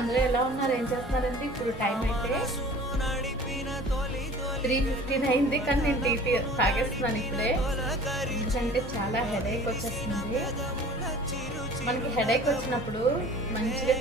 అందరూ ఎలా ఉన్నారు? ఏం చేస్తున్నారండి? ఇప్పుడు టైం అయితే 3:15 అయింది. కానీ నేను టీ తాగేస్తున్నాను ఇప్పుడే. ఎందుకంటే చాలా హెడేక్ వచ్చేస్తుంది. మనకి హెడేక్ వచ్చినప్పుడు మంచిగా